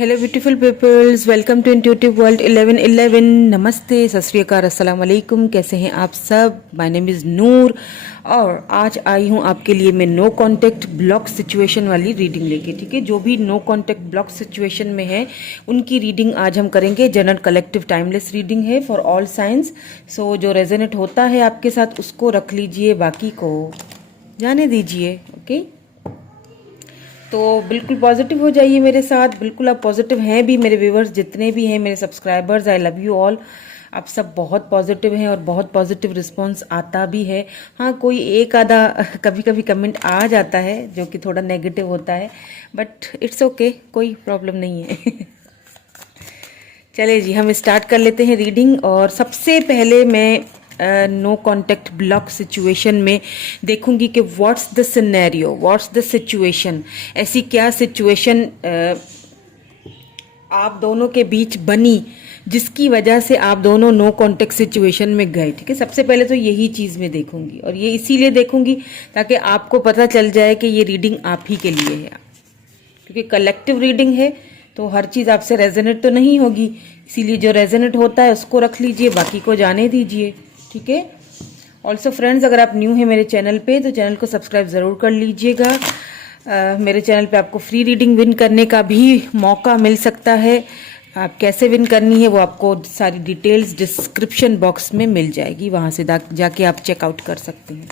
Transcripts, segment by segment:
Hello beautiful peoples, welcome to intuitive world 1111। नमस्ते, सत श्री अकाल, अस्सलाम वालेकुम। कैसे हैं आप सब? माय नेम इज़ नूर और आज आई हूँ आपके लिए मैं नो कांटेक्ट ब्लॉक सिचुएशन वाली रीडिंग लेके। ठीक है, जो भी नो कांटेक्ट ब्लॉक सिचुएशन में है उनकी रीडिंग आज हम करेंगे। जनरल कलेक्टिव टाइमलेस रीडिंग है फॉर ऑल साइंस। सो जो रेजोनेट होता है आपके साथ उसको रख लीजिए, बाकी को जाने दीजिए। ओके, तो बिल्कुल पॉजिटिव हो जाइए मेरे साथ। बिल्कुल आप पॉजिटिव हैं भी, मेरे व्यूवर्स जितने भी हैं, मेरे subscribers, I love you all. आप सब बहुत पॉजिटिव हैं और बहुत पॉजिटिव रिस्पांस आता भी है। हाँ, कोई एक आधा कभी कभी कमेंट आ जाता है जो कि थोड़ा नेगेटिव होता है, बट इट्स ओके, कोई प्रॉब्लम नहीं है। चलिए जी, हम स्टार्ट कर लेते हैं रीडिंग। और सबसे पहले मैं नो कांटेक्ट ब्लॉक सिचुएशन में देखूंगी कि what's the scenario, what's the situation, ऐसी क्या सिचुएशन आप दोनों के बीच बनी जिसकी वजह से आप दोनों नो कांटेक्ट सिचुएशन में गए। ठीक है, सबसे पहले तो यही चीज़ मैं देखूंगी और ये इसीलिए देखूंगी ताकि आपको पता चल जाए कि ये रीडिंग आप ही के लिए है, क्योंकि कलेक्टिव रीडिंग है तो हर चीज़ आपसे रेजोनेट तो नहीं होगी। इसीलिए जो रेजोनेट होता है उसको रख लीजिए, बाकी को जाने दीजिए। ठीक है, ऑल्सो फ्रेंड्स, अगर आप न्यू हैं मेरे चैनल पे तो चैनल को सब्सक्राइब ज़रूर कर लीजिएगा। मेरे चैनल पे आपको फ्री रीडिंग विन करने का भी मौका मिल सकता है। आप कैसे विन करनी है वो आपको सारी डिटेल्स डिस्क्रिप्शन बॉक्स में मिल जाएगी, वहाँ से जाके आप चेकआउट कर सकते हैं।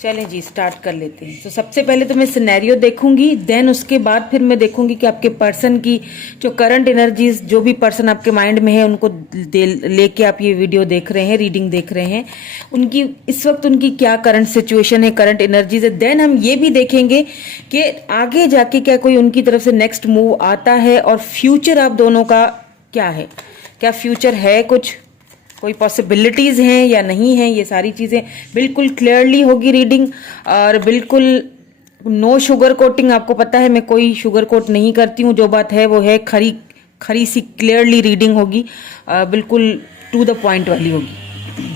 चलें जी, स्टार्ट कर लेते हैं। तो सबसे पहले तो मैं सिनेरियो देखूंगी, देन उसके बाद फिर मैं देखूंगी कि आपके पर्सन की जो करंट एनर्जीज, जो भी पर्सन आपके माइंड में है उनको लेके आप ये वीडियो देख रहे हैं, रीडिंग देख रहे हैं, उनकी इस वक्त उनकी क्या करंट सिचुएशन है, करंट एनर्जीज है। देन हम ये भी देखेंगे कि आगे जाके क्या कोई उनकी तरफ से नेक्स्ट मूव आता है और फ्यूचर आप दोनों का क्या है, क्या फ्यूचर है, कुछ कोई पॉसिबिलिटीज़ हैं या नहीं हैं। ये सारी चीज़ें बिल्कुल क्लियरली होगी रीडिंग, और बिल्कुल नो शुगर कोटिंग। आपको पता है मैं कोई शुगर कोट नहीं करती हूँ, जो बात है वो है, खरी खरी सी क्लियरली रीडिंग होगी, बिल्कुल टू द पॉइंट वाली होगी।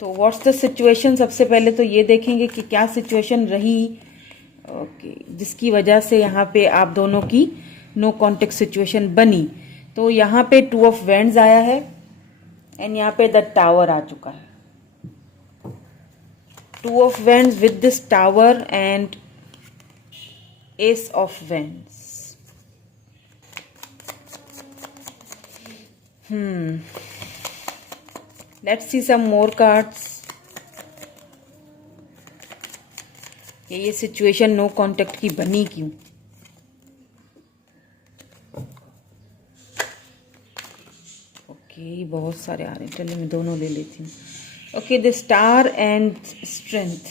तो व्हाट्स द सिचुएशन, सबसे पहले तो ये देखेंगे कि क्या सिचुएशन रही, ओके, जिसकी वजह से यहाँ पे आप दोनों की नो कॉन्टेक्ट सिचुएशन बनी। तो यहाँ पे 2 ऑफ वैंड्स आया है एंड यहाँ पे द टावर आ चुका है। 2 of wands with this tower and ace of wands. Let's see some more cards. ये सिचुएशन नो कांटेक्ट की बनी क्यों? बहुत सारे आ रहे हैं, चलिए मैं दोनों ले लेती हूँ। Okay, the star and strength.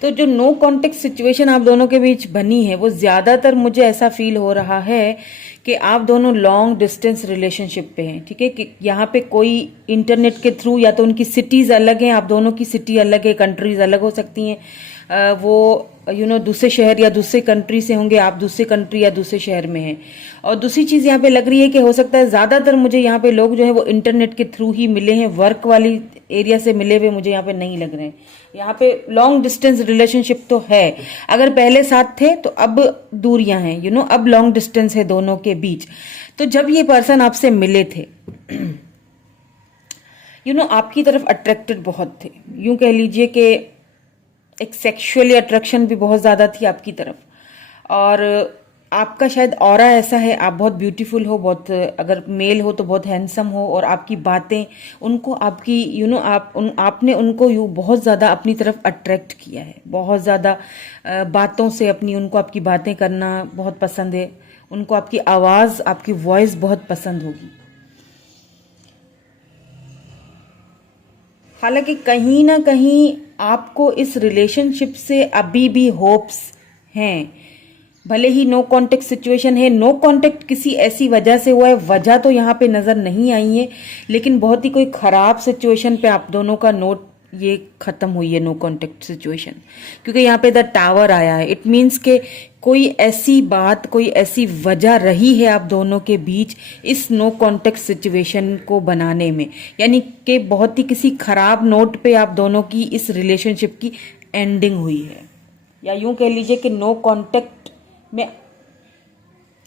तो जो नो कांटेक्ट सिचुएशन आप दोनों के बीच बनी है वो ज्यादातर मुझे ऐसा फील हो रहा है कि आप दोनों लॉन्ग डिस्टेंस रिलेशनशिप पे हैं। ठीक है, कि यहाँ पे कोई इंटरनेट के थ्रू, या तो उनकी सिटीज अलग हैं, आप दोनों की सिटी अलग है, कंट्रीज अलग हो सकती हैं, वो दूसरे शहर या दूसरे कंट्री से होंगे, आप दूसरे कंट्री या दूसरे शहर में हैं। और दूसरी चीज़ यहाँ पे लग रही है कि हो सकता है ज़्यादातर मुझे यहाँ पे लोग जो है वो इंटरनेट के थ्रू ही मिले हैं, वर्क वाली एरिया से मिले हुए मुझे यहाँ पे नहीं लग रहे हैं। यहाँ पे लॉन्ग डिस्टेंस रिलेशनशिप तो है, अगर पहले साथ थे तो अब दूरियां हैं, अब लॉन्ग डिस्टेंस है दोनों के बीच। तो जब ये पर्सन आपसे मिले थे, आपकी तरफ अट्रैक्टेड बहुत थे, यूं कह लीजिए कि एक सेक्सुअली अट्रैक्शन भी बहुत ज़्यादा थी आपकी तरफ। और आपका शायद ऑरा ऐसा है, आप बहुत ब्यूटीफुल हो, बहुत, अगर मेल हो तो बहुत हैंडसम हो, और आपकी बातें उनको, आपकी आपने उनको बहुत ज़्यादा अपनी तरफ अट्रैक्ट किया है, बहुत ज़्यादा बातों से उनको आपकी बातें करना बहुत पसंद है, उनको आपकी आवाज़, आपकी वॉइस बहुत पसंद होगी। हालांकि कहीं ना कहीं आपको इस रिलेशनशिप से अभी भी होप्स हैं, भले ही नो कांटेक्ट सिचुएशन है। नो कांटेक्ट किसी ऐसी वजह से हुआ है, वजह तो यहाँ पे नजर नहीं आई है, लेकिन बहुत ही कोई खराब सिचुएशन पे आप दोनों का ये खत्म हुई है नो कांटेक्ट सिचुएशन, क्योंकि यहाँ पे द टावर आया है। इट मीन्स के कोई ऐसी बात, कोई ऐसी वजह रही है आप दोनों के बीच इस नो कांटेक्ट सिचुएशन को बनाने में, यानी कि बहुत ही किसी खराब नोट पे आप दोनों की इस रिलेशनशिप की एंडिंग हुई है। या यूं कह लीजिए कि नो कांटेक्ट में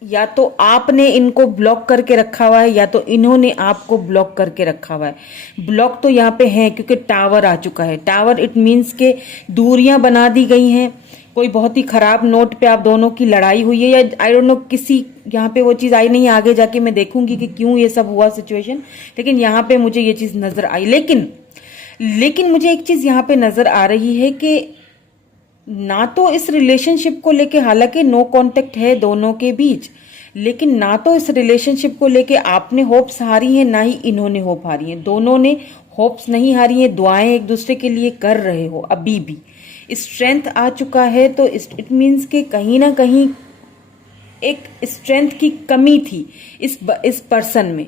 या तो आपने इनको ब्लॉक करके रखा हुआ है या तो इन्होंने आपको ब्लॉक करके रखा हुआ है। ब्लॉक तो यहाँ पे है क्योंकि टावर आ चुका है। टावर इट मीन्स के दूरियां बना दी गई हैं, कोई बहुत ही खराब नोट पे आप दोनों की लड़ाई हुई है, या आई डोंट नो किसी यहाँ पे वो चीज आई नहीं। आगे जाके मैं देखूंगी कि क्यों ये सब हुआ सिचुएशन, लेकिन यहाँ पे मुझे ये चीज नजर आई। लेकिन मुझे एक चीज यहाँ पे नजर आ रही है कि ना तो इस रिलेशनशिप को लेके, हालांकि नो कांटेक्ट है दोनों के बीच, लेकिन ना तो इस रिलेशनशिप को लेके आपने होप्स हारी हैं, ना ही इन्होंने होप हारी हैं। दोनों ने होप्स नहीं हारी हैं, दुआएं एक दूसरे के लिए कर रहे हो अभी भी। स्ट्रेंथ आ चुका है, तो इट मीन्स के कहीं ना कहीं एक स्ट्रेंथ की कमी थी इस पर्सन में।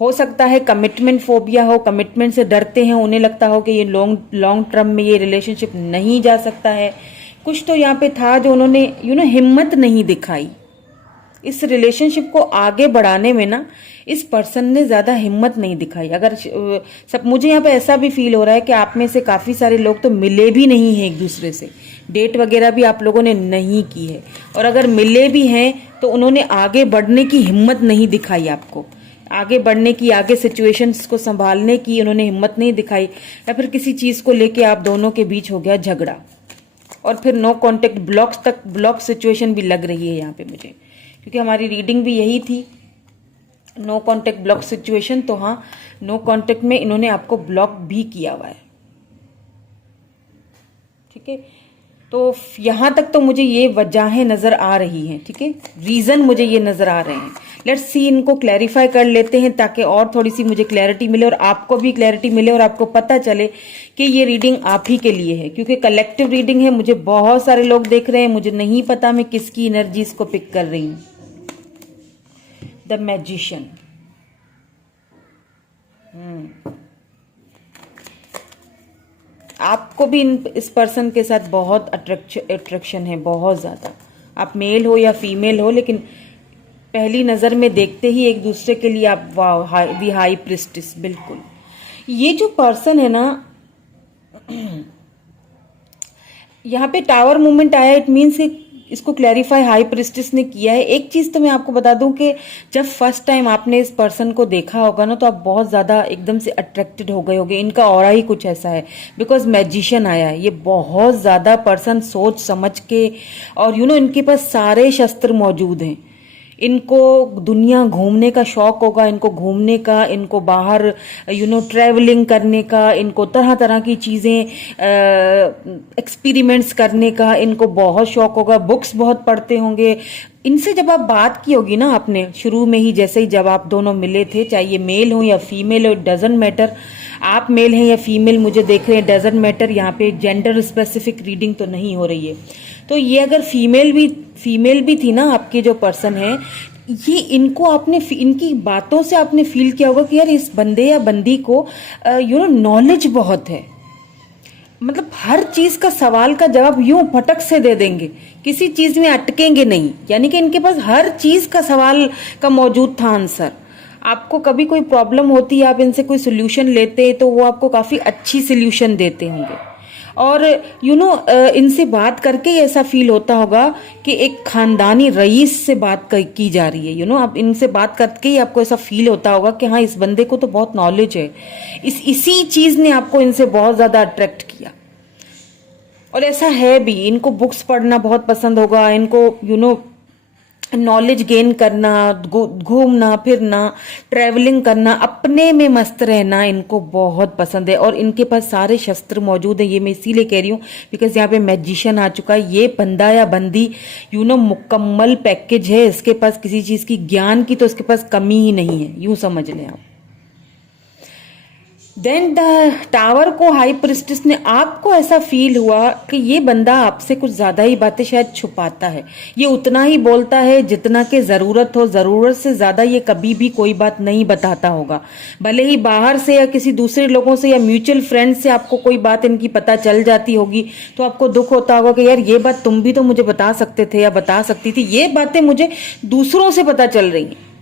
हो सकता है कमिटमेंट फोबिया हो, कमिटमेंट से डरते हैं, उन्हें लगता हो कि ये लॉन्ग टर्म में ये रिलेशनशिप नहीं जा सकता है। कुछ तो यहाँ पे था जो उन्होंने हिम्मत नहीं दिखाई इस रिलेशनशिप को आगे बढ़ाने में ना। इस पर्सन ने ज्यादा हिम्मत नहीं दिखाई। अगर सब मुझे यहाँ पे ऐसा भी फील हो रहा है कि आप में से काफी सारे लोग तो मिले भी नहीं हैं एक दूसरे से, डेट वगैरह भी आप लोगों ने नहीं की है, और अगर मिले भी हैं तो उन्होंने आगे बढ़ने की हिम्मत नहीं दिखाई आपको, आगे बढ़ने की, आगे सिचुएशंस को संभालने की उन्होंने हिम्मत नहीं दिखाई। या फिर किसी चीज को लेके आप दोनों के बीच हो गया झगड़ा, और फिर नो कांटेक्ट ब्लॉक सिचुएशन भी लग रही है यहाँ पे मुझे, क्योंकि हमारी रीडिंग भी यही थी, नो कांटेक्ट ब्लॉक सिचुएशन। तो हाँ, नो कांटेक्ट में इन्होंने आपको ब्लॉक भी किया हुआ है। ठीक है, तो यहां तक तो मुझे ये वजहें नजर आ रही हैं। ठीक है, रीजन मुझे ये नजर आ रहे हैं। लेट्स सी, इनको क्लैरिफाई कर लेते हैं ताकि और थोड़ी सी मुझे क्लैरिटी मिले और आपको भी क्लैरिटी मिले और आपको पता चले कि ये रीडिंग आप ही के लिए है, क्योंकि कलेक्टिव रीडिंग है। मुझे बहुत सारे लोग देख रहे हैं, मुझे नहीं पता मैं किसकी एनर्जीज को पिक कर रही हूं। द मैजिशियन, आपको भी इस पर्सन के साथ बहुत अट्रैक्शन है, बहुत ज्यादा। आप मेल हो या फीमेल हो, लेकिन पहली नजर में देखते ही एक दूसरे के लिए आप वाह, दी हाई प्रिस्टिस। बिल्कुल, ये जो पर्सन है ना, यहाँ पे टावर मूवमेंट आया, इट मीन्स इसको क्लैरिफाई हाई प्रिस्टिस ने किया है। एक चीज तो मैं आपको बता दूं कि जब फर्स्ट टाइम आपने इस पर्सन को देखा होगा ना, तो आप बहुत ज्यादा एकदम से अट्रैक्टेड हो गए होगे। इनका ऑरा ही कुछ ऐसा है, बिकॉज मैजिशियन आया है। ये बहुत ज्यादा पर्सन सोच समझ के, और इनके पास सारे शस्त्र मौजूद हैं। इनको दुनिया घूमने का शौक होगा, इनको घूमने का, इनको बाहर ट्रैवलिंग करने का, इनको तरह तरह की चीजें एक्सपेरिमेंट्स करने का इनको बहुत शौक होगा। बुक्स बहुत पढ़ते होंगे। इनसे जब आप बात की होगी ना आपने शुरू में ही, जैसे ही जब आप दोनों मिले थे, चाहे ये मेल हो या फीमेल हो, इट डजंट मैटर। आप मेल हैं या फीमेल मुझे देख रहे हैं, डजंट मैटर। यहाँ पे जेंडर स्पेसिफिक रीडिंग तो नहीं हो रही है। तो ये अगर फीमेल भी थी ना, आपके जो पर्सन है, ये इनको आपने, इनकी बातों से आपने फील किया होगा कि यार इस बंदे या बंदी को नॉलेज बहुत है। मतलब हर चीज का सवाल का जवाब यूं फटक से दे देंगे, किसी चीज में अटकेंगे नहीं। यानी कि इनके पास हर चीज का सवाल का मौजूद था आंसर। आपको कभी कोई प्रॉब्लम होती है, आप इनसे कोई सोल्यूशन लेते हैं, तो वो आपको काफी अच्छी सोल्यूशन देते होंगे। और इनसे बात करके ऐसा फील होता होगा कि एक खानदानी रईस से बात की जा रही है। आप इनसे बात करके ही आपको ऐसा फील होता होगा कि हाँ, इस बंदे को तो बहुत नॉलेज है। इसी चीज ने आपको इनसे बहुत ज्यादा अट्रैक्ट किया, और ऐसा है भी। इनको बुक्स पढ़ना बहुत पसंद होगा, इनको नॉलेज गेन करना, घूमना फिरना, ट्रैवलिंग करना, अपने में मस्त रहना इनको बहुत पसंद है। और इनके पास सारे शस्त्र मौजूद है। ये मैं इसीलिए कह रही हूँ बिकॉज यहाँ पे मैजिशियन आ चुका है। ये बंदा या बंदी मुकम्मल पैकेज है। इसके पास किसी चीज की, ज्ञान की तो इसके पास कमी ही नहीं है, यूं समझ लें आप। देन द टावर को हाई प्रिस्टेस ने, आपको ऐसा फील हुआ कि ये बंदा आपसे कुछ ज्यादा ही बातें शायद छुपाता है, ये उतना ही बोलता है जितना कि जरूरत हो, जरूरत से ज्यादा ये कभी भी कोई बात नहीं बताता होगा। भले ही बाहर से या किसी दूसरे लोगों से या म्यूचुअल फ्रेंड से आपको कोई बात इनकी पता चल जाती होगी तो आपको दुख होता होगा कि यार ये बात तुम भी तो मुझे बता सकते थे या बता सकती थी, ये बातें मुझे दूसरों से पता चल रही हैं।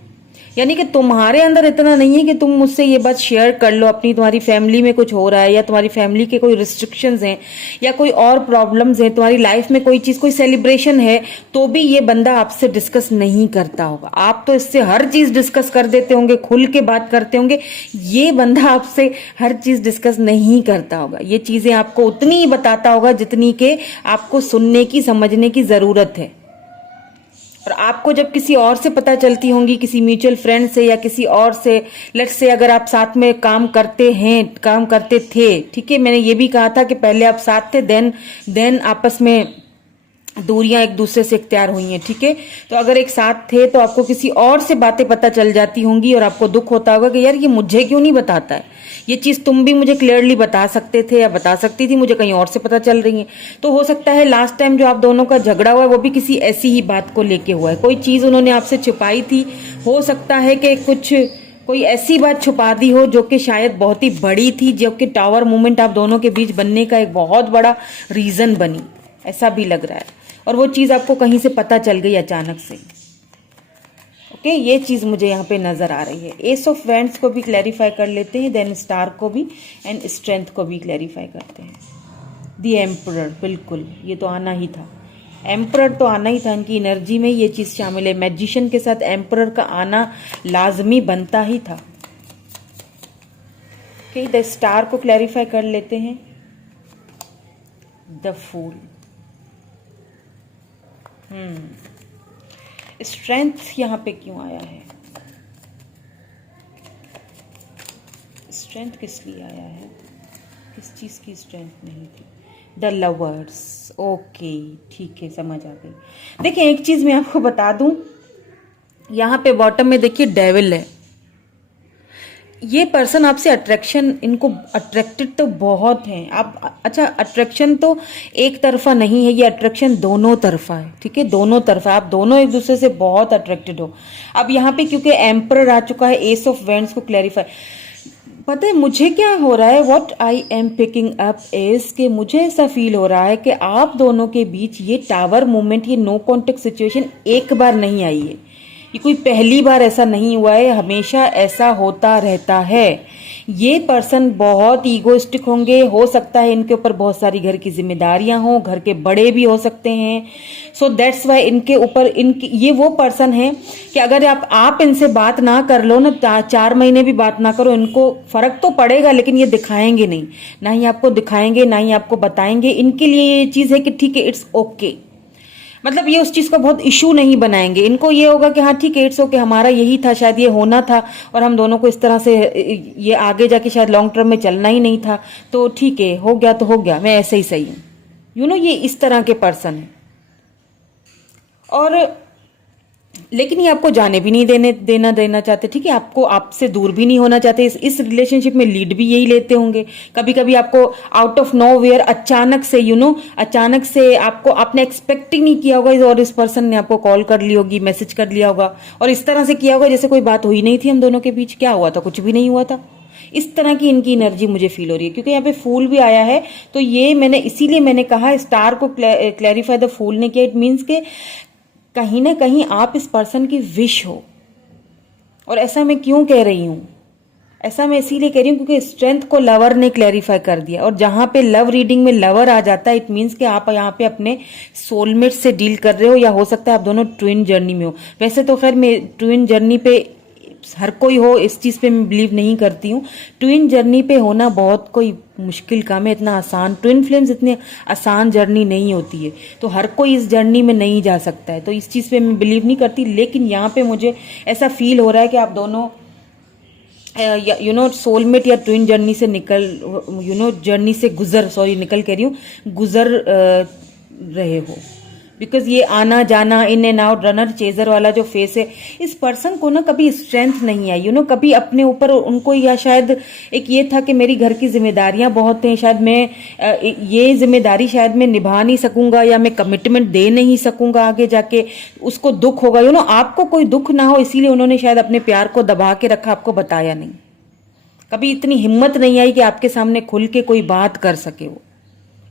यानी कि तुम्हारे अंदर इतना नहीं है कि तुम मुझसे ये बात शेयर कर लो अपनी, तुम्हारी फैमिली में कुछ हो रहा है या तुम्हारी फैमिली के कोई रिस्ट्रिक्शंस हैं या कोई और प्रॉब्लम्स हैं, तुम्हारी लाइफ में कोई चीज, कोई सेलिब्रेशन है, तो भी ये बंदा आपसे डिस्कस नहीं करता होगा। आप तो इससे हर चीज डिस्कस कर देते होंगे, खुल के बात करते होंगे, ये बंदा आपसे हर चीज डिस्कस नहीं करता होगा। ये चीजें आपको उतनी ही बताता होगा जितनी के आपको सुनने की, समझने की जरूरत है। और आपको जब किसी और से पता चलती होंगी, किसी म्यूचुअल फ्रेंड से या किसी और से, लेट्स से अगर आप साथ में काम करते हैं, काम करते थे, ठीक है, मैंने ये भी कहा था कि पहले आप साथ थे, देन आपस में दूरियां एक दूसरे से इख्तियार हुई हैं, ठीक है। तो अगर एक साथ थे तो आपको किसी और से बातें पता चल जाती होंगी और आपको दुख होता होगा कि यार ये मुझे क्यों नहीं बताता है, ये चीज तुम भी मुझे क्लियरली बता सकते थे या बता सकती थी, मुझे कहीं और से पता चल रही है। तो हो सकता है लास्ट टाइम जो आप दोनों का झगड़ा हुआ है वो भी किसी ऐसी ही बात को लेके हुआ है, कोई चीज उन्होंने आपसे छुपाई थी। हो सकता है कि कुछ कोई ऐसी बात छुपा दी हो जो कि शायद बहुत ही बड़ी थी, जो कि टावर मूवमेंट आप दोनों के बीच बनने का एक बहुत बड़ा रीजन बनी, ऐसा भी लग रहा है। और वो चीज आपको कहीं से पता चल गई अचानक से। ओके, ये चीज मुझे यहाँ पे नजर आ रही है। एस ऑफ वैंड्स को भी क्लैरिफाई कर लेते हैं, देन स्टार को भी एंड स्ट्रेंथ को भी क्लैरिफाई करते हैं। द एम्परर, बिल्कुल ये तो आना ही था, एम्परर तो आना ही था, इनकी एनर्जी में ये चीज शामिल है। मैजिशियन के साथ एम्परर का आना लाजमी बनता ही था। ओके, द स्टार को क्लैरिफाई कर लेते हैं। द फूल, स्ट्रेंथ यहां पे क्यों आया है, स्ट्रेंथ किस लिए आया है, किस चीज की स्ट्रेंथ नहीं थी। द लवर्स, ओके ठीक है, समझ आ गई। देखिए एक चीज मैं आपको बता दूं, यहां पे बॉटम में देखिए डेविल है। ये पर्सन आपसे अट्रैक्शन, इनको अट्रैक्टेड तो बहुत हैं आप। अच्छा, अट्रैक्शन तो एक तरफा नहीं है, ये अट्रैक्शन दोनों तरफा है, ठीक है, दोनों तरफा, आप दोनों एक दूसरे से बहुत अट्रैक्टेड हो। अब यहाँ पे क्योंकि एम्परर आ चुका है, एस ऑफ वैंड्स को क्लैरिफाई, पता है मुझे क्या हो रहा है, what I am picking up is कि मुझे ऐसा फील हो रहा है कि आप दोनों के बीच ये टावर मूवमेंट, ये नो कॉन्टेक्ट सिचुएशन एक बार नहीं आई है, ये कोई पहली बार ऐसा नहीं हुआ है, हमेशा ऐसा होता रहता है। ये पर्सन बहुत ईगोइस्टिक होंगे, हो सकता है इनके ऊपर बहुत सारी घर की जिम्मेदारियां हो, घर के बड़े भी हो सकते हैं। सो दैट्स वाई इनके ऊपर, इनकी ये वो पर्सन है कि अगर आप इनसे बात ना कर लो ना, 4 महीने भी बात ना करो, इनको फर्क तो पड़ेगा लेकिन ये दिखाएंगे नहीं, ना ही आपको दिखाएंगे ना ही आपको बताएंगे। इनके लिए ये चीज है कि ठीक है, इट्स ओके, मतलब ये उस चीज को बहुत इशू नहीं बनाएंगे। इनको ये होगा कि हाँ ठीक है, इट्स ओके, हमारा यही था, शायद ये होना था और हम दोनों को इस तरह से ये आगे जाके शायद लॉन्ग टर्म में चलना ही नहीं था, तो ठीक है, हो गया तो हो गया, मैं ऐसे ही सही हूं। यू नो, ये इस तरह के पर्सन है। और लेकिन ये आपको जाने भी नहीं देना चाहते, ठीक है, आपको आपसे दूर भी नहीं होना चाहते। इस रिलेशनशिप में लीड भी यही लेते होंगे। कभी कभी आपको आउट ऑफ नोवेयर अचानक से, अचानक से आपको, आपने एक्सपेक्ट ही नहीं किया होगा और इस पर्सन ने आपको कॉल कर ली होगी, मैसेज कर लिया होगा और इस तरह से किया होगा जैसे कोई बात हुई नहीं थी हम दोनों के बीच। क्या हुआ था, कुछ भी नहीं हुआ था। इस तरह की इनकी एनर्जी मुझे फील हो रही है, क्योंकि यहाँ पे फूल भी आया है। तो ये इसीलिए मैंने कहा स्टार को क्लैरिफाई द फूल ने किया। इट मीन्स के कहीं ना कहीं आप इस पर्सन की विश हो। और ऐसा मैं क्यों कह रही हूं, ऐसा मैं इसीलिए कह रही हूं क्योंकि स्ट्रेंथ को लवर ने क्लैरिफाई कर दिया। और जहां पे लव रीडिंग में लवर आ जाता है, इट मीन्स कि आप यहाँ पे अपने सोलमेट से डील कर रहे हो, या हो सकता है आप दोनों ट्विन जर्नी में हो। वैसे तो खैर मैं ट्विन जर्नी पे हर कोई हो, इस चीज पे मैं बिलीव नहीं करती हूँ। ट्विन जर्नी पे होना बहुत कोई मुश्किल काम है, इतना आसान, ट्विन फ्लेम्स इतने आसान जर्नी नहीं होती है, तो हर कोई इस जर्नी में नहीं जा सकता है, तो इस चीज पे मैं बिलीव नहीं करती। लेकिन यहाँ पे मुझे ऐसा फील हो रहा है कि आप दोनों सोलमेट या ट्विन जर्नी से निकल कह रही हूँ, गुजर रहे हो। बिकॉज ये आना जाना, in and out, runner chaser वाला जो फेस है, इस पर्सन को ना कभी स्ट्रेंथ नहीं आई, कभी अपने ऊपर उनको, या शायद एक ये था कि मेरी घर की जिम्मेदारियां बहुत हैं, शायद मैं ये जिम्मेदारी शायद मैं निभा नहीं सकूंगा, या मैं कमिटमेंट दे नहीं सकूंगा आगे जाके, उसको दुख होगा, आपको कोई दुख ना हो, इसीलिए उन्होंने शायद अपने प्यार को दबा के रखा, आपको बताया नहीं, कभी इतनी हिम्मत नहीं आई कि आपके सामने खुल के कोई बात कर सके वो,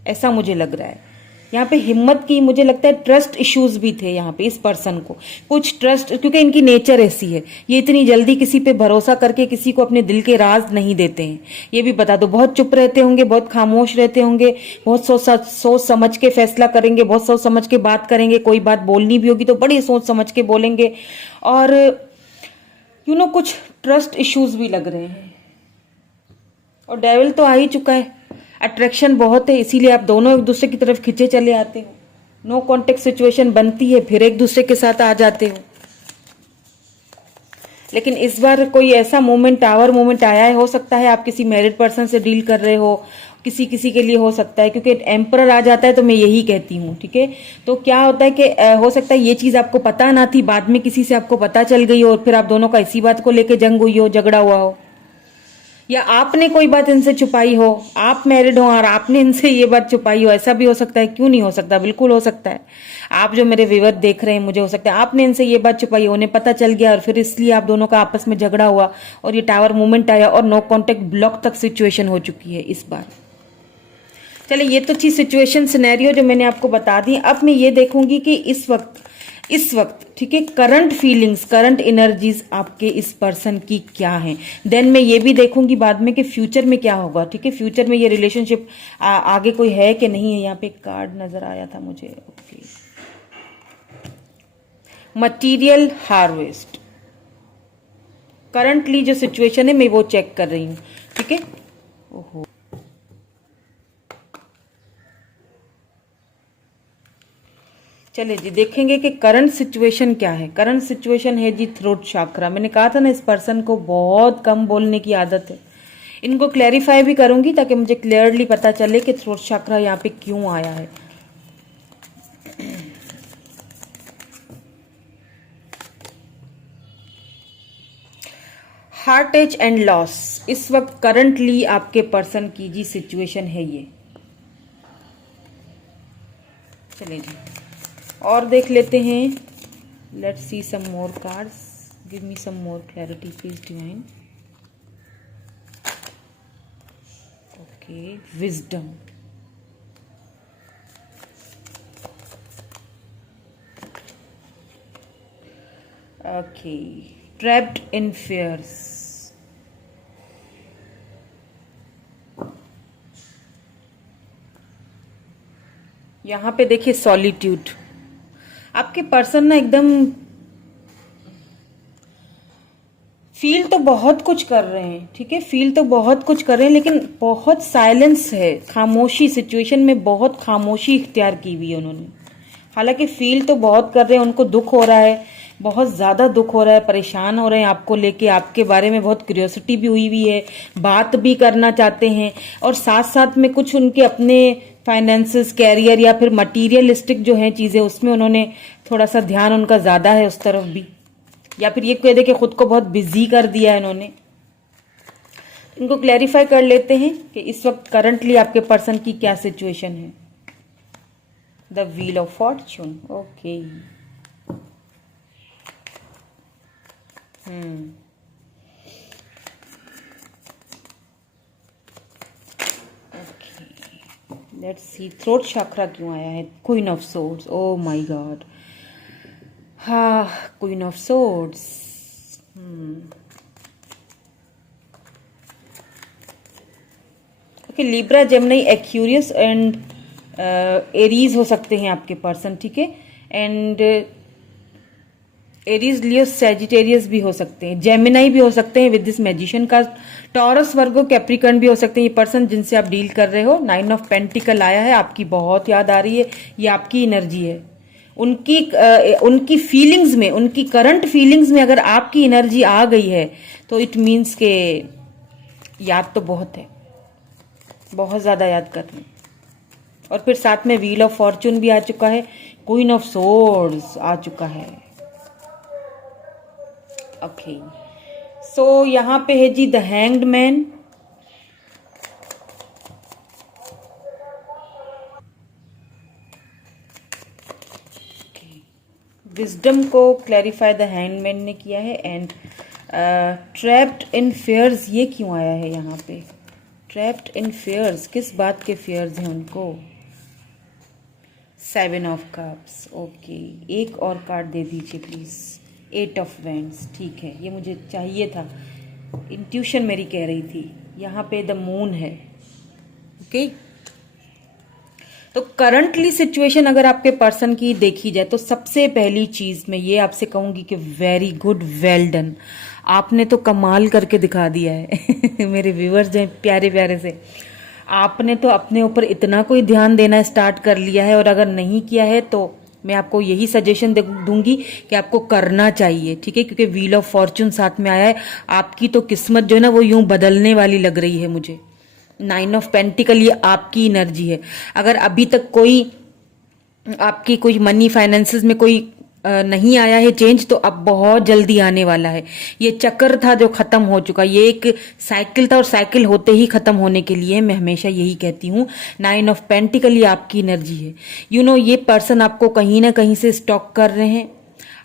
ऐसा मुझे लग रहा है। यहाँ पे हिम्मत की, मुझे लगता है ट्रस्ट इश्यूज भी थे यहाँ पे इस पर्सन को, कुछ ट्रस्ट, क्योंकि इनकी नेचर ऐसी है, ये इतनी जल्दी किसी पे भरोसा करके किसी को अपने दिल के राज नहीं देते हैं। ये भी बता दो, बहुत चुप रहते होंगे, बहुत खामोश रहते होंगे, बहुत सोच समझ के फैसला करेंगे, बहुत सोच समझ के बात करेंगे, कोई बात बोलनी भी होगी तो बड़ी सोच समझ के बोलेंगे, और कुछ ट्रस्ट इश्यूज भी लग रहे हैं। और डेविल तो आ ही चुका है, अट्रैक्शन बहुत है, इसीलिए आप दोनों एक दूसरे की तरफ खिंचे चले आते हो, नो कॉन्टेक्ट सिचुएशन बनती है, फिर एक दूसरे के साथ आ जाते हो। लेकिन इस बार कोई ऐसा मोमेंट, टावर मोमेंट आया है, हो सकता है आप किसी मैरिड पर्सन से डील कर रहे हो, किसी किसी के लिए हो सकता है, क्योंकि एम्परर आ जाता है तो मैं यही कहती हूँ, ठीक है। तो क्या होता है कि हो सकता है ये चीज आपको पता ना थी, बाद में किसी से आपको पता चल गई हो, और फिर आप दोनों का इसी बात को लेके जंग हुई हो, झगड़ा हुआ हो, या आपने कोई बात इनसे छुपाई हो, आप मैरिड हो और आपने इनसे ये बात छुपाई हो, ऐसा भी हो सकता है। क्यों नहीं हो सकता, बिल्कुल हो सकता है। आप जो मेरे व्यूअर देख रहे हैं, मुझे हो सकता है आपने इनसे ये बात छुपाई, उन्हें पता चल गया और फिर इसलिए आप दोनों का आपस में झगड़ा हुआ और ये टावर मूवमेंट आया और नो कॉन्टेक्ट ब्लॉक तक सिचुएशन हो चुकी है इस बार। चलिए, ये तो थी सिचुएशन सिनेरियो जो मैंने आपको बता दी। अब मैं ये देखूंगी कि इस वक्त ठीक है, करंट फीलिंग्स, करंट एनर्जीज आपके इस पर्सन की क्या हैं। देन मैं ये भी देखूंगी बाद में कि फ्यूचर में क्या होगा, ठीक है, फ्यूचर में ये रिलेशनशिप आगे कोई है कि नहीं है। यहाँ पे एक कार्ड नजर आया था मुझे, ओके, मटीरियल हार्वेस्ट, करंटली जो सिचुएशन है मैं वो चेक कर रही हूँ, ठीक है। ओहो, चलिए जी, देखेंगे कि करंट सिचुएशन क्या है। करंट सिचुएशन है जी थ्रोट चक्रा। मैंने कहा था ना, इस पर्सन को बहुत कम बोलने की आदत है। इनको क्लैरिफाई भी करूंगी ताकि मुझे क्लियरली पता चले कि थ्रोट चक्रा यहाँ पे क्यों आया है। हार्ट एज एंड लॉस, इस वक्त करंटली आपके पर्सन की जी सिचुएशन है ये। चलिए जी, और देख लेते हैं। Let's see some more cards, give me some more clarity please divine. Okay, wisdom, okay, trapped in fears, यहां पे देखिए सॉलिट्यूड। आपके पर्सन ना एकदम फील तो बहुत कुछ कर रहे हैं, ठीक है, फील तो बहुत कुछ कर रहे हैं, लेकिन बहुत साइलेंस है, खामोशी, सिचुएशन में बहुत खामोशी इख्तियार की हुई है उन्होंने। हालांकि फील तो बहुत कर रहे हैं, उनको दुख हो रहा है, बहुत ज्यादा दुख हो रहा है, परेशान हो रहे हैं आपको लेके, आपके बारे में बहुत क्यूरियोसिटी भी हुई है, बात भी करना चाहते हैं, और साथ साथ में कुछ उनके अपने फाइनेंसेस, कैरियर या फिर मटीरियलिस्टिक जो है चीजें, उसमें उन्होंने थोड़ा सा ध्यान उनका ज्यादा है उस तरफ भी, या फिर ये कह दे कि खुद को बहुत बिजी कर दिया है इन्होंने। इनको क्लैरिफाई कर लेते हैं कि इस वक्त करंटली आपके पर्सन की क्या सिचुएशन है। The wheel of fortune, okay, let's see throat chakra क्यों आया है। Queen of swords, oh my God, हाँ, queen of swords. Okay, Libra, Gemini, Aquarius and Aries हो सकते हैं आपके पर्सन, ठीक है, एंड एरीज, लियो, सैजिटेरियस भी हो सकते हैं, जेमिनाई भी हो सकते हैं विद दिस मैजिशियन का, टॉरस, वर्गो, कैप्रिकॉर्न भी हो सकते हैं। ये पर्सन जिनसे आप डील कर रहे हो, 9 ऑफ पेंटिकल आया है, आपकी बहुत याद आ रही है, ये आपकी एनर्जी है। उनकी फीलिंग्स में, उनकी करंट फीलिंग्स में अगर आपकी एनर्जी आ गई है तो इट मीन्स के याद तो बहुत है, बहुत ज्यादा याद कर रहे हैं। और फिर साथ में व्हील ऑफ फॉर्चून भी आ चुका है, क्वीन ऑफ सोर्ड्स आ चुका है। ओके, सो यहाँ पे है जी द हैंग्ड मैन, विजडम को क्लैरिफाई द हैंगमैन ने किया है। एंड ट्रैप्ड इन फेयर्स, ये क्यों आया है यहाँ पे? ट्रैप्ड इन फेयर्स, किस बात के फेयर्स हैं उनको? 7 ऑफ कप्स। ओके, एक और कार्ड दे दीजिए प्लीज। 8 ऑफ वैंड्स, ठीक है, ये मुझे चाहिए था, इंट्यूशन मेरी कह रही थी। यहाँ पे द मून है। ओके, तो करंटली सिचुएशन अगर आपके पर्सन की देखी जाए तो सबसे पहली चीज मैं ये आपसे कहूंगी कि वेरी गुड, वेल डन, आपने तो कमाल करके दिखा दिया है मेरे व्यूअर्स जो प्यारे प्यारे से, आपने तो अपने ऊपर इतना कोई ध्यान देना स्टार्ट कर लिया है। और अगर नहीं किया है तो मैं आपको यही सजेशन दूंगी कि आपको करना चाहिए, ठीक है, क्योंकि व्हील ऑफ फॉर्चून साथ में आया है। आपकी तो किस्मत जो है ना वो यूं बदलने वाली लग रही है मुझे। 9 ऑफ पेंटिकल, ये आपकी एनर्जी है। अगर अभी तक कोई आपकी कोई मनी फाइनेंसेस में कोई नहीं आया है चेंज, तो अब बहुत जल्दी आने वाला है। ये चक्कर था जो खत्म हो चुका, ये एक साइकिल था और साइकिल होते ही खत्म होने के लिए मैं हमेशा यही कहती हूँ। 9 ऑफ पेंटिकल ये आपकी एनर्जी है। यू नो, ये पर्सन आपको कहीं ना कहीं से स्टॉक कर रहे हैं,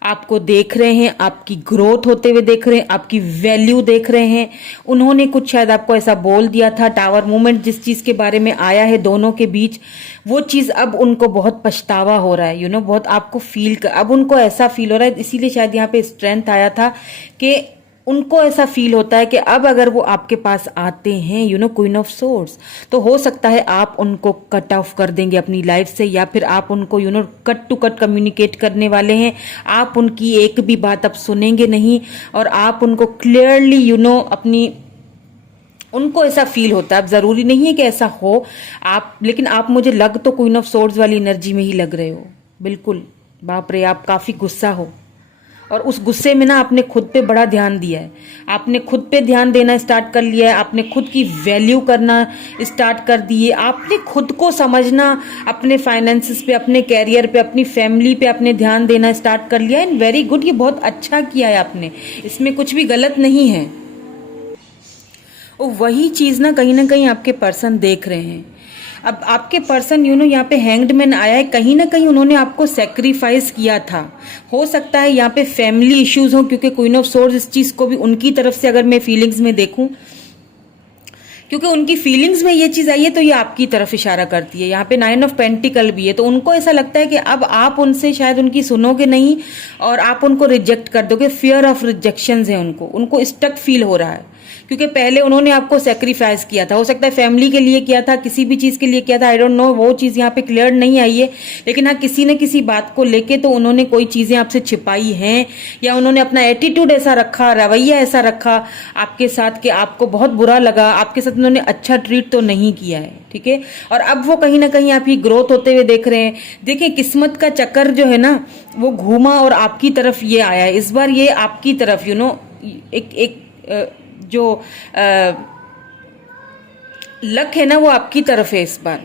आपको देख रहे हैं, आपकी ग्रोथ होते हुए देख रहे हैं, आपकी वैल्यू देख रहे हैं। उन्होंने कुछ शायद आपको ऐसा बोल दिया था, टावर मूवमेंट जिस चीज के बारे में आया है दोनों के बीच, वो चीज अब उनको बहुत पछतावा हो रहा है। यू नो, बहुत आपको अब उनको ऐसा फील हो रहा है, इसीलिए शायद यहाँ पे स्ट्रेंथ आया था कि उनको ऐसा फील होता है कि अब अगर वो आपके पास आते हैं, you know, queen of swords, तो हो सकता है आप उनको कट ऑफ कर देंगे अपनी लाइफ से, या फिर आप उनको you know cut to cut communicate करने वाले हैं। आप उनकी एक भी बात अब सुनेंगे नहीं और आप उनको क्लियरली यू नो अपनी, उनको ऐसा फील होता है। अब जरूरी नहीं है कि ऐसा हो आप, लेकिन आप मुझे लग तो क्वीन ऑफ सोर्ड्स वाली एनर्जी में ही लग रहे हो बिल्कुल। बाप रे, आप काफी गुस्सा हो और उस गुस्से में ना आपने खुद पे बड़ा ध्यान दिया है, आपने खुद पे ध्यान देना स्टार्ट कर लिया है, आपने खुद की वैल्यू करना स्टार्ट कर दी है, आपने खुद को समझना, अपने फाइनेंसेस पे, अपने कैरियर पे, अपनी फैमिली पे आपने ध्यान देना स्टार्ट कर लिया है। एंड वेरी गुड, ये बहुत अच्छा किया है आपने, इसमें कुछ भी गलत नहीं है। और वही चीज ना कहीं आपके पर्सन देख रहे हैं। अब आपके पर्सन यू नो यहाँ पे हैंग्ड मैन आया है, कहीं ना कहीं उन्होंने आपको सेक्रीफाइस किया था। हो सकता है यहाँ पे फैमिली इश्यूज हो, क्योंकि क्वीन ऑफ सोर्ड्स इस चीज को भी उनकी तरफ से अगर मैं फीलिंग्स में देखूं, क्योंकि उनकी फीलिंग्स में ये चीज आई है तो ये आपकी तरफ इशारा करती है। यहाँ पे 9 ऑफ पेंटिकल भी है, तो उनको ऐसा लगता है कि अब आप उनसे शायद उनकी सुनोगे नहीं और आप उनको रिजेक्ट कर दोगे। फियर ऑफ रिजेक्शन है उनको स्टक फील हो रहा है, क्योंकि पहले उन्होंने आपको सेक्रीफाइस किया था। हो सकता है फैमिली के लिए किया था, किसी भी चीज के लिए किया था, आई डोंट नो, वो चीज यहाँ पे क्लियर नहीं आई है। लेकिन हाँ, किसी न किसी बात को लेके तो उन्होंने कोई चीजें आपसे छिपाई हैं, या उन्होंने अपना एटीट्यूड ऐसा रखा, रवैया ऐसा रखा आपके साथ कि आपको बहुत बुरा लगा, आपके साथ उन्होंने अच्छा ट्रीट तो नहीं किया है, ठीक है। और अब वो कहीं ना कहीं आपकी ग्रोथ होते हुए देख रहे हैं। देखिए, किस्मत का चक्कर जो है ना वो घूमा और आपकी तरफ ये आया है इस बार, ये आपकी तरफ यू नो एक जो लक है ना वो आपकी तरफ है इस बार,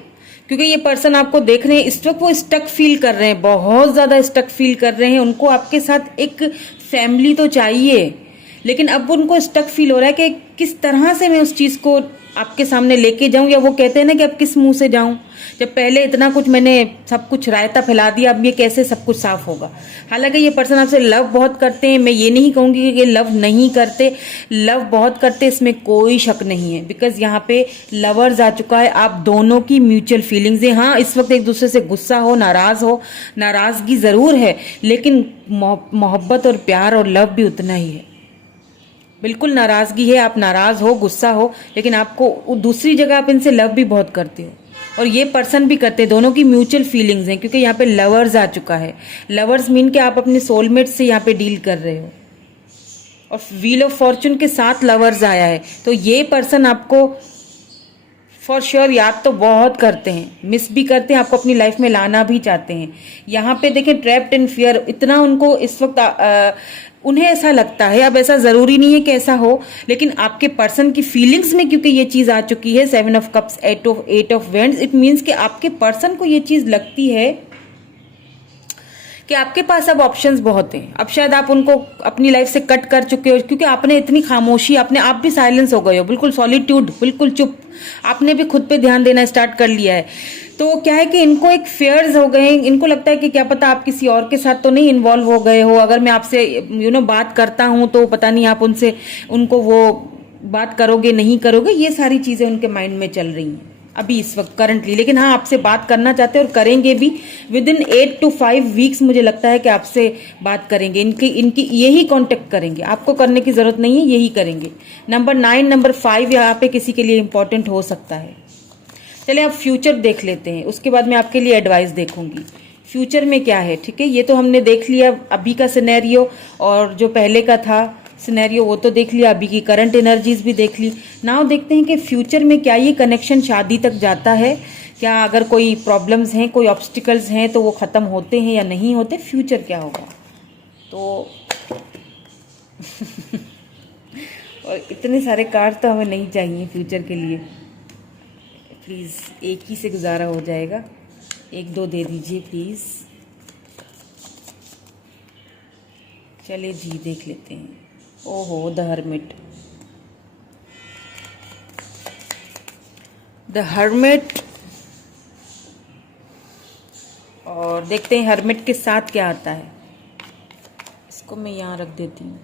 क्योंकि ये पर्सन आपको देख रहे हैं इस वक्त, वो स्टक फील कर रहे हैं, बहुत ज्यादा स्टक फील कर रहे हैं। उनको आपके साथ एक फैमिली तो चाहिए, लेकिन अब उनको स्टक फील हो रहा है कि किस तरह से मैं उस चीज को आपके सामने लेके जाऊं, या वो कहते हैं ना कि अब किस मुंह से जाऊं, जब पहले इतना कुछ मैंने सब कुछ रायता फैला दिया, अब ये कैसे सब कुछ साफ होगा। हालांकि ये पर्सन आपसे लव बहुत करते हैं, मैं ये नहीं कहूंगी कि लव नहीं करते, लव बहुत करते, इसमें कोई शक नहीं है। बिकॉज यहाँ पे लवर्स आ चुका है, आप दोनों की म्यूचुअल फीलिंग्स है। हाँ, इस वक्त एक दूसरे से गुस्सा हो, नाराजगी जरूर है, लेकिन मोहब्बत और प्यार और लव भी उतना ही है। बिल्कुल नाराजगी है, आप नाराज हो, गुस्सा हो, लेकिन आपको दूसरी जगह आप इनसे लव भी बहुत करते हो, और ये पर्सन भी करते हैं। दोनों की म्यूचुअल फीलिंग्स हैं, क्योंकि यहाँ पे लवर्स आ चुका है। लवर्स मीन कि आप अपने सोलमेट से यहाँ पे डील कर रहे हो, और व्हील ऑफ फॉर्चून के साथ लवर्स आया है, तो ये पर्सन आपको फॉर श्योर याद तो बहुत करते हैं, मिस भी करते हैं, आपको अपनी लाइफ में लाना भी चाहते हैं। यहाँ पे देखें, ट्रैप्ड इन फियर, इतना उनको इस वक्त उन्हें ऐसा लगता है, अब ऐसा जरूरी नहीं है कि ऐसा हो, लेकिन आपके पर्सन की फीलिंग्स में क्योंकि ये चीज आ चुकी है, 7 of cups, 8 of vends, it means कि आपके पर्सन को ये चीज लगती है कि आपके पास अब ऑप्शंस बहुत हैं। अब शायद आप उनको अपनी लाइफ से कट कर चुके हो, क्योंकि आपने इतनी खामोशी, आपने आप भी साइलेंस हो गए हो, बिल्कुल सॉलिट्यूड, बिल्कुल चुप, आपने भी खुद पे ध्यान देना स्टार्ट कर लिया है। तो क्या है कि इनको एक फेयर्स हो गए, इनको लगता है कि क्या पता आप किसी और के साथ तो नहीं इन्वॉल्व हो गए हो, अगर मैं आपसे बात करता हूं तो पता नहीं आप उनसे उनको वो बात करोगे नहीं करोगे, ये सारी चीजें उनके माइंड में चल रही हैं अभी इस वक्त करंटली। लेकिन हाँ, आपसे बात करना चाहते हैं और करेंगे भी। विद इन 8 to 5 वीक्स मुझे लगता है कि आपसे बात करेंगे, इनकी यही कांटेक्ट करेंगे, आपको करने की जरूरत नहीं है, यही करेंगे। नंबर 9, नंबर 5 यहाँ पे किसी के लिए इंपॉर्टेंट हो सकता है। चलिए आप फ्यूचर देख लेते हैं, उसके बाद मैं आपके लिए एडवाइस देखूंगी फ्यूचर में क्या है। ठीक है, ये तो हमने देख लिया अभी का सिनेरियो, और जो पहले का था सिनेरियो वो तो देख लिया, अभी की करंट एनर्जीज भी देख ली। नाउ देखते हैं कि फ्यूचर में क्या ये कनेक्शन शादी तक जाता है, क्या अगर कोई प्रॉब्लम्स हैं, कोई ऑब्स्टिकल्स हैं तो वो ख़त्म होते हैं या नहीं होते, फ्यूचर क्या होगा। तो और इतने सारे कार्ड तो हमें नहीं चाहिए फ्यूचर के लिए, प्लीज़ एक ही से गुजारा हो जाएगा, 1-2 दे दीजिए प्लीज़। चलिए जी देख लेते हैं। ओहो, द हर्मिट, द हर्मिट, और देखते हैं हर्मिट के साथ क्या आता है। इसको मैं यहाँ रख देती हूँ।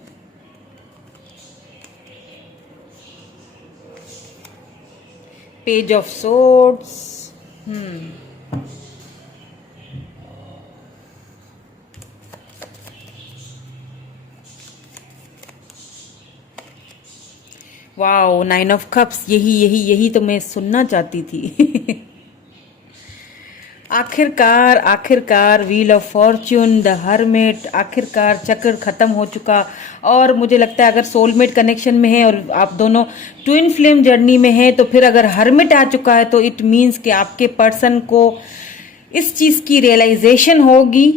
Page of swords, wow, 9 of cups, यही तो मैं सुनना चाहती थी। आखिरकार wheel of Fortune, the hermit, आखिरकार चक्र खत्म हो चुका। और मुझे लगता है अगर सोलमेट कनेक्शन में है और आप दोनों ट्विन फ्लेम जर्नी में हैं, तो फिर अगर हर्मिट आ चुका है तो इट मीन्स कि आपके पर्सन को इस चीज की रियलाइजेशन होगी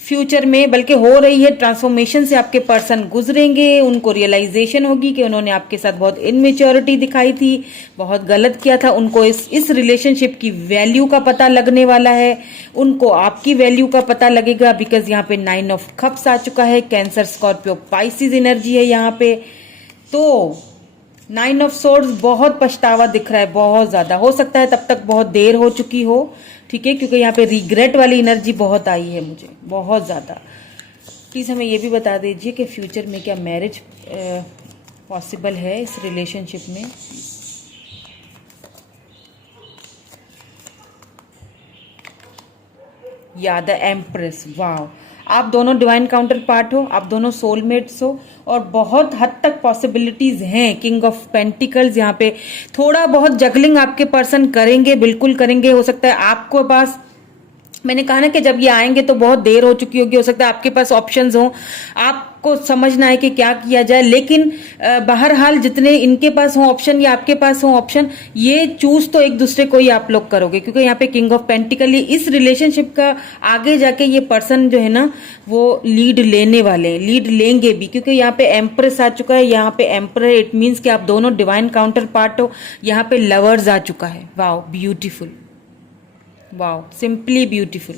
फ्यूचर में, बल्कि हो रही है। ट्रांसफॉर्मेशन से आपके पर्सन गुजरेंगे, उनको रियलाइजेशन होगी कि उन्होंने आपके साथ बहुत इनमेच्योरिटी दिखाई थी, बहुत गलत किया था। उनको इस रिलेशनशिप की वैल्यू का पता लगने वाला है, उनको आपकी वैल्यू का पता लगेगा, बिकॉज यहाँ पे 9 ऑफ कप्स आ चुका है। कैंसर, स्कॉर्पियो, पाइसिस एनर्जी है यहाँ पे। तो 9 ऑफ सोर्ड्स, बहुत पछतावा दिख रहा है, बहुत ज्यादा। हो सकता है तब तक बहुत देर हो चुकी हो, ठीक है, क्योंकि यहाँ पे रिग्रेट वाली एनर्जी बहुत आई है मुझे, बहुत ज्यादा। प्लीज हमें ये भी बता दीजिए कि फ्यूचर में क्या मैरिज पॉसिबल है इस रिलेशनशिप में। या द एम्प्रेस, वाओ, आप दोनों डिवाइन काउंटर पार्ट हो, आप दोनों सोलमेट्स हो, और बहुत हद तक पॉसिबिलिटीज हैं। किंग ऑफ पेंटिकल्स, यहाँ पे थोड़ा बहुत जगलिंग आपके पर्सन करेंगे, बिल्कुल करेंगे। हो सकता है आपको पास, मैंने कहा ना कि जब ये आएंगे तो बहुत देर हो चुकी होगी, हो सकता है आपके पास ऑप्शंस हो, आपको समझना है कि क्या किया जाए। लेकिन बहरहाल जितने इनके पास हो ऑप्शन या आपके पास हो ऑप्शन, ये चूज तो एक दूसरे को ही आप लोग करोगे, क्योंकि यहाँ पे किंग ऑफ पेंटिकल, इस रिलेशनशिप का आगे जाके ये पर्सन जो है ना वो लीड लेने वाले हैं, लीड लेंगे भी, क्योंकि यहाँ पे एम्प्रेस आ चुका है, यहाँ पे एम्पर, इट मीन्स कि आप दोनों डिवाइन काउंटर पार्ट हो। यहाँ पे लवर्स आ चुका है, wow beautiful, wow simply beautiful.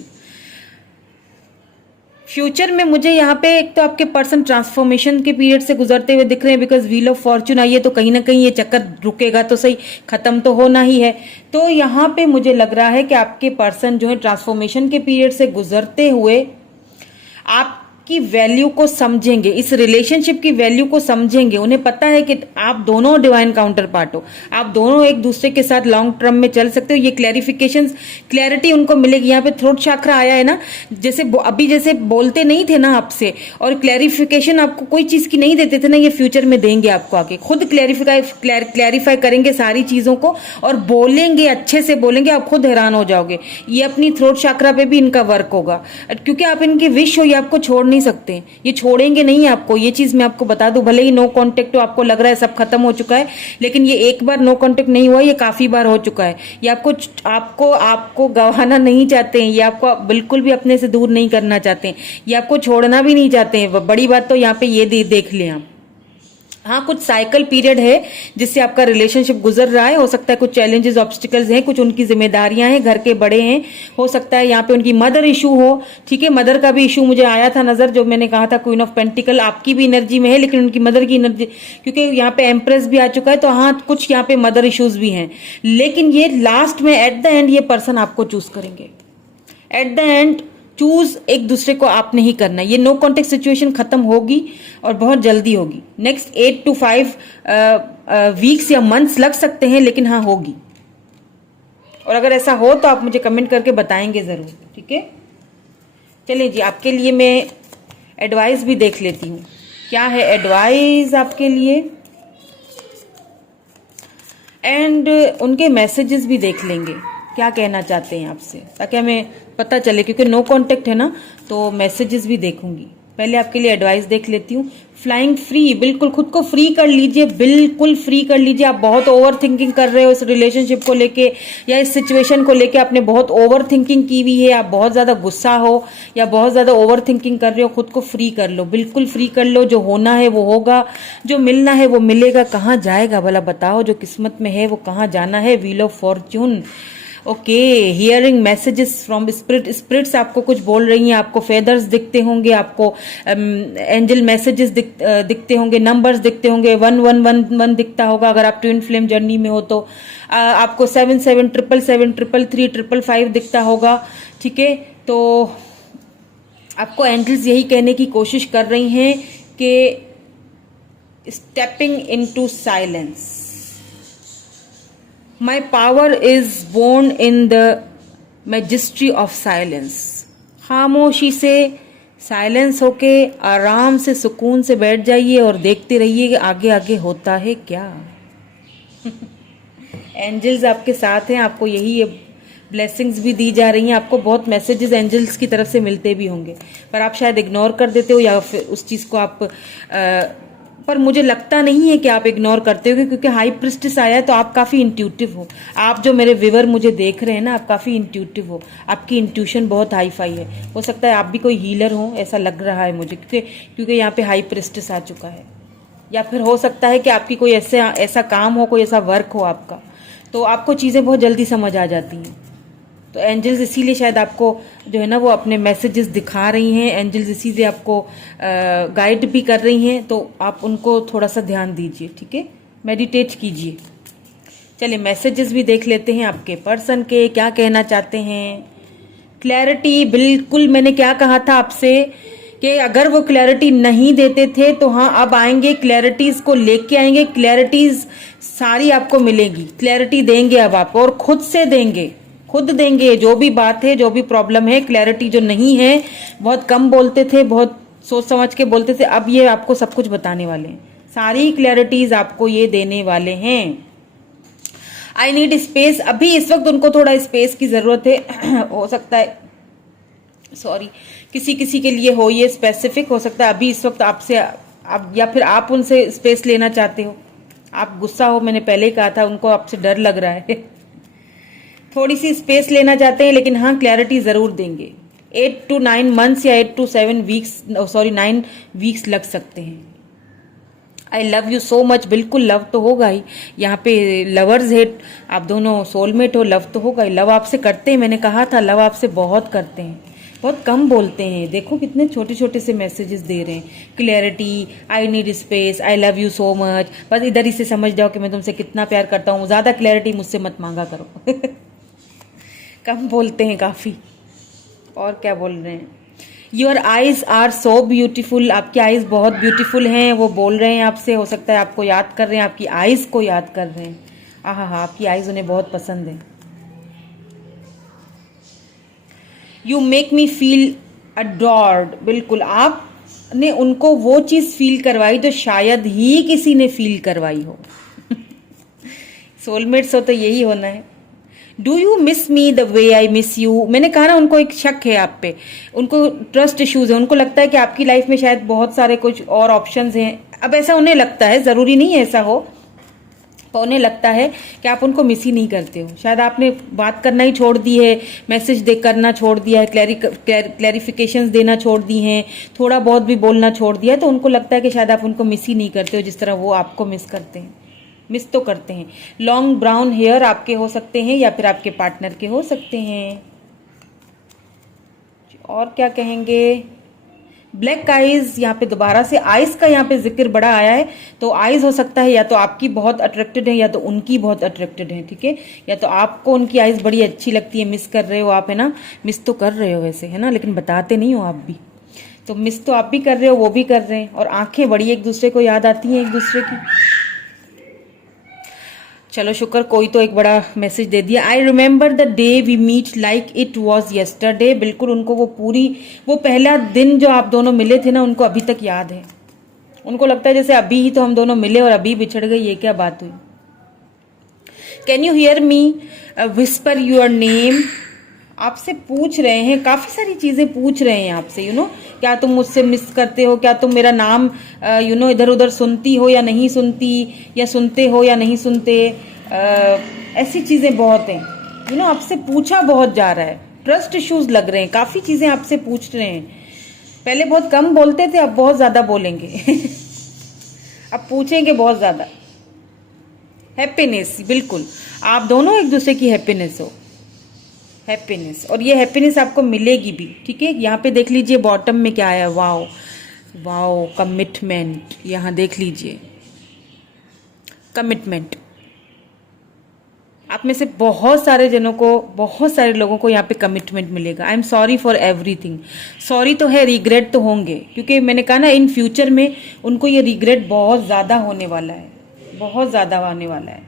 Future में मुझे यहाँ पे एक तो आपके पर्सन ट्रांसफॉर्मेशन के पीरियड से गुजरते हुए दिख रहे हैं, बिकॉज व्हील ऑफ फॉर्च्यून आई है, तो कहीं ना कहीं ये चक्कर रुकेगा तो सही, खत्म तो होना ही है। तो यहाँ पे मुझे लग रहा है कि आपके पर्सन जो है ट्रांसफॉर्मेशन के पीरियड से गुजरते हुए आपकी वैल्यू को समझेंगे, इस रिलेशनशिप की वैल्यू को समझेंगे। उन्हें पता है कि आप दोनों डिवाइन काउंटर पार्ट हो, आप दोनों एक दूसरे के साथ लॉन्ग टर्म में चल सकते हो। ये क्लैरिटी उनको मिलेगी। यहाँ पे थ्रोट चक्रा आया है ना, जैसे अभी जैसे बोलते नहीं थे ना आपसे, और क्लैरिफिकेशन आपको कोई चीज की नहीं देते थे ना, ये फ्यूचर में देंगे आपको आके, खुद क्लैरिफाई करेंगे सारी चीजों को, और बोलेंगे, अच्छे से बोलेंगे, आप खुद हैरान हो जाओगे। ये अपनी थ्रोट चक्रा पे भी इनका वर्क होगा, क्योंकि आप इनकी विश हो, ये आपको छोड़ नहीं सकते, ये छोड़ेंगे नहीं आपको। ये चीज मैं आपको बता दूं, भले ही नो कांटेक्ट हो, आपको लग रहा है सब खत्म हो चुका है, लेकिन ये एक बार नो कांटेक्ट नहीं हुआ, ये काफी बार हो चुका है। ये आपको गंवाना नहीं चाहते हैं, ये आपको बिल्कुल भी अपने से दूर नहीं करना चाहते हैं, ये आपको छोड़ना भी नहीं चाहते हैं। बड़ी बात तो यहाँ पे ये देख लें आप। हाँ, कुछ साइकिल पीरियड है जिससे आपका रिलेशनशिप गुजर रहा है। हो सकता है कुछ चैलेंजेस ऑब्स्टिकल्स हैं, कुछ उनकी जिम्मेदारियां हैं, घर के बड़े हैं, हो सकता है यहाँ पे उनकी मदर इशू हो। ठीक है, मदर का भी इशू मुझे आया था नजर, जो मैंने कहा था क्वीन ऑफ पेंटिकल आपकी भी एनर्जी में है, लेकिन उनकी मदर की एनर्जी, क्योंकि यहाँ पे एम्प्रेस भी आ चुका है, तो हाँ कुछ यहाँ पे मदर इश्यूज भी हैं। लेकिन ये लास्ट में एट द एंड ये पर्सन आपको चूज करेंगे। एट द एंड चूज एक दूसरे को आपने ही करना है। ये नो कॉन्टेक्ट सिचुएशन खत्म होगी और बहुत जल्दी होगी। नेक्स्ट 8 to 5 वीक्स या मंथ्स लग सकते हैं, लेकिन हाँ होगी। और अगर ऐसा हो तो आप मुझे कमेंट करके बताएंगे जरूर। ठीक है, चलिए जी, आपके लिए मैं एडवाइस भी देख लेती हूँ। क्या है एडवाइस आपके लिए, एंड उनके मैसेजेस भी देख लेंगे, क्या कहना चाहते हैं आपसे, ताकि हमें पता चले। क्योंकि नो कांटेक्ट है ना, तो मैसेजेस भी देखूंगी। पहले आपके लिए एडवाइस देख लेती हूँ। फ्लाइंग फ्री, बिल्कुल खुद को फ्री कर लीजिए, बिल्कुल फ्री कर लीजिए। आप बहुत ओवर थिंकिंग कर रहे हो इस रिलेशनशिप को लेके या इस सिचुएशन को लेके, आपने बहुत ओवर थिंकिंग की हुई है, आप बहुत ज़्यादा गुस्सा हो या बहुत ज़्यादा ओवर थिंकिंग कर रहे हो, खुद को फ्री कर लो, बिल्कुल फ्री कर लो। जो होना है वो होगा, जो मिलना है वो मिलेगा। कहाँ जाएगा भला बताओ, जो किस्मत में है वो कहाँ जाना है। Wheel of fortune, okay, hearing messages from spirit, spirits आपको कुछ बोल रही हैं, आपको फेदर्स दिखते होंगे, आपको एंजल मैसेजेस दिखते होंगे, नंबर्स दिखते होंगे, 1111 दिखता होगा अगर आप ट्विन फ्लेम जर्नी में हो तो। आपको 77 777 333 555 दिखता होगा। ठीक है, तो आपको एंजल्स यही कहने की कोशिश कर रही हैं कि stepping into silence, my power is born in the majesty of silence. खामोशी से, साइलेंस होके आराम से सुकून से बैठ जाइए और देखते रहिए कि आगे आगे होता है क्या। एंजल्स आपके साथ हैं, आपको यही ब्लेसिंग्स भी दी जा रही हैं। आपको बहुत मैसेजेस एंजल्स की तरफ से मिलते भी होंगे, पर आप शायद इग्नोर कर देते हो, या फिर उस चीज़ को आप पर मुझे लगता नहीं है कि आप इग्नोर करते हो, क्योंकि हाई प्रिस्टिस आया है तो आप काफ़ी इंट्यूटिव हो। आप जो मेरे व्यूअर मुझे देख रहे हैं ना, आप काफ़ी इंट्यूटिव हो, आपकी इंट्यूशन बहुत हाई फाई है। हो सकता है आप भी कोई हीलर हो, ऐसा लग रहा है मुझे, क्योंकि यहाँ पे हाई प्रिस्टिस आ चुका है। या फिर हो सकता है कि आपकी कोई ऐसा काम हो, कोई ऐसा वर्क हो आपका, तो आपको चीज़ें बहुत जल्दी समझ आ जाती हैं। तो एंजल्स इसीलिए शायद आपको जो है ना वो अपने मैसेजेस दिखा रही हैं। एंजल्स इसी से आपको गाइड भी कर रही हैं, तो आप उनको थोड़ा सा ध्यान दीजिए। ठीक है, मेडिटेट कीजिए। चलिए मैसेजेस भी देख लेते हैं आपके पर्सन के, क्या कहना चाहते हैं। क्लैरिटी, बिल्कुल मैंने क्या कहा था आपसे कि अगर वो क्लैरिटी नहीं देते थे तो हाँ अब आएंगे, क्लैरिटीज को लेके आएंगे, क्लैरिटीज सारी आपको मिलेगी, क्लैरिटी देंगे अब आपको, और खुद से देंगे, खुद देंगे। जो भी बात है, जो भी प्रॉब्लम है, क्लैरिटी जो नहीं है, बहुत कम बोलते थे, बहुत सोच समझ के बोलते थे, अब ये आपको सब कुछ बताने वाले हैं, सारी क्लैरिटीज आपको ये देने वाले हैं। आई नीड स्पेस, अभी इस वक्त उनको थोड़ा स्पेस की जरूरत है। हो सकता है, सॉरी, किसी किसी के लिए हो ये स्पेसिफिक, हो सकता है अभी इस वक्त आपसे आप, या फिर आप उनसे स्पेस लेना चाहते हो, आप गुस्सा हो, मैंने पहले ही कहा था, उनको आपसे डर लग रहा है। थोड़ी सी स्पेस लेना चाहते हैं, लेकिन हाँ क्लैरिटी जरूर देंगे। 8 to 9 मंथ्स या 8 to 7 वीक्स, सॉरी 9 वीक्स लग सकते हैं। आई लव यू सो मच, बिल्कुल लव तो होगा ही, यहाँ पे लवर्स है, आप दोनों सोलमेट हो, लव तो होगा ही। लव आपसे करते हैं, मैंने कहा था लव आपसे बहुत करते हैं, बहुत कम बोलते हैं। देखो कितने छोटे छोटे से मैसेजेस दे रहे हैं। Clarity, I need space, I love you so much, बस इधर ही से समझ जाओ कि मैं तुमसे कितना प्यार करता हूँ। ज़्यादा क्लैरिटी मुझसे मत मांगा करो। कम बोलते हैं काफ़ी। और क्या बोल रहे हैं, your eyes are so beautiful, आपकी आईज बहुत ब्यूटीफुल हैं, वो बोल रहे हैं आपसे। हो सकता है आपको याद कर रहे हैं, आपकी आईज को याद कर रहे हैं। हाँ, आपकी आईज उन्हें बहुत पसंद है। You make me feel adored, बिल्कुल आपने उनको वो चीज़ फील करवाई जो शायद ही किसी ने फील करवाई हो। सोलमेट्स हो तो यही होना है। Do you miss me the way I miss you, मैंने कहा ना उनको एक शक है आप पे, उनको ट्रस्ट इश्यूज है, उनको लगता है कि आपकी लाइफ में शायद बहुत सारे कुछ और ऑप्शंस हैं। अब ऐसा उन्हें लगता है, ज़रूरी नहीं है ऐसा हो, उन्हें लगता है कि आप उनको मिस ही नहीं करते हो। शायद आपने बात करना ही छोड़ दी है, मैसेज दे करना छोड़ दिया है, क्लैरिफिकेशंस देना छोड़ दी हैं, थोड़ा बहुत भी बोलना छोड़ दिया है, तो उनको लगता है कि शायद आप उनको मिस ही नहीं करते हो जिस तरह वो आपको मिस करते हैं। मिस तो करते हैं। लॉन्ग ब्राउन हेयर आपके हो सकते हैं या फिर आपके पार्टनर के हो सकते हैं। और क्या कहेंगे? ब्लैक आइज, यहाँ पे दोबारा से आइज का यहाँ पे जिक्र बड़ा आया है, तो आइज हो सकता है या तो आपकी बहुत अट्रैक्टेड है या तो उनकी बहुत अट्रैक्टेड है, ठीक है। या तो आपको उनकी आइज बड़ी अच्छी लगती है, मिस कर रहे हो आप, है ना। मिस तो कर रहे हो वैसे, है ना, लेकिन बताते नहीं हो आप भी। तो मिस तो आप भी कर रहे हो, वो भी कर रहे हैं, और आंखें बड़ी एक दूसरे को याद आती हैं एक दूसरे की। चलो शुक्र, कोई तो एक बड़ा मैसेज दे दिया। I remember the day we meet like it was yesterday. बिल्कुल उनको वो पहला दिन जो आप दोनों मिले थे ना, उनको अभी तक याद है। उनको लगता है जैसे अभी ही तो हम दोनों मिले और अभी बिछड़ गए, ये क्या बात हुई। Can you hear me whisper your name. आपसे पूछ रहे हैं, काफी सारी चीजें पूछ रहे हैं आपसे, यू नो, क्या तुम मुझसे मिस करते हो, क्या तुम मेरा नाम यू नो इधर उधर सुनती हो या नहीं सुनती, या सुनते हो या नहीं सुनते। ऐसी चीजें बहुत हैं, यू नो, आपसे पूछा बहुत जा रहा है। ट्रस्ट इश्यूज लग रहे हैं, काफी चीजें आपसे पूछ रहे हैं। पहले बहुत कम बोलते थे, अब बहुत ज्यादा बोलेंगे अब पूछेंगे बहुत ज्यादा। हैप्पीनेस, बिल्कुल आप दोनों एक दूसरे की हैप्पीनेस हो, हैप्पीनेस, और ये हैप्पीनेस आपको मिलेगी भी, ठीक है। यहाँ पे देख लीजिए बॉटम में क्या आया, वाओ वाओ, कमिटमेंट। यहाँ देख लीजिए कमिटमेंट। आप में से बहुत सारे जनों को, बहुत सारे लोगों को यहाँ पे कमिटमेंट मिलेगा। I am sorry for everything. Sorry तो है, रिग्रेट तो होंगे, क्योंकि मैंने कहा ना इन फ्यूचर में उनको ये रिग्रेट बहुत ज़्यादा होने वाला है, बहुत ज़्यादा होने वाला है।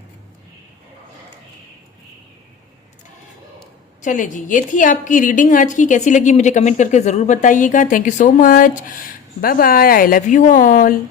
चले जी, ये थी आपकी रीडिंग आज की। कैसी लगी मुझे कमेंट करके ज़रूर बताइएगा। Thank you so much, bye bye, I love you all.